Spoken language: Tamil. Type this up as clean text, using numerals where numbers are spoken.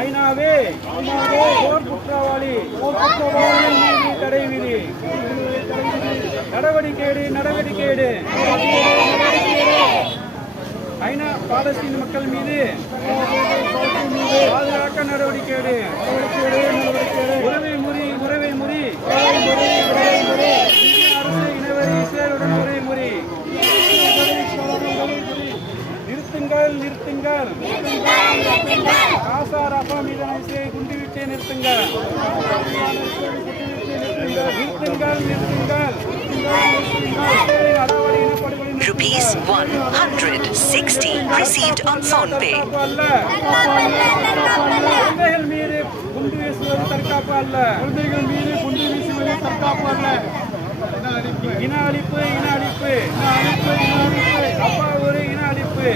ஐநாவே போர் குற்றவாளி தடை விதி. நடவடிக்கை ஐநா பாலஸ்தீன மக்கள் மீது பாதுகாக்க நடவடிக்கை எடு. உறவை முறி அரசு இனவரி இஸ்ரேலுடன் உறவை முறி. நிறுத்துங்கள் காசா ரஃபா மீதான இஸ்ரேலை குண்டுவிட்டே நிறுத்துங்கள். Rupees 160 received on PhonePe. குழந்தைகள் மீது குண்டு வீசுவது தற்காப்பு அல்ல. இன அழிப்பு. அப்பா ஒரு இன அழிப்பு.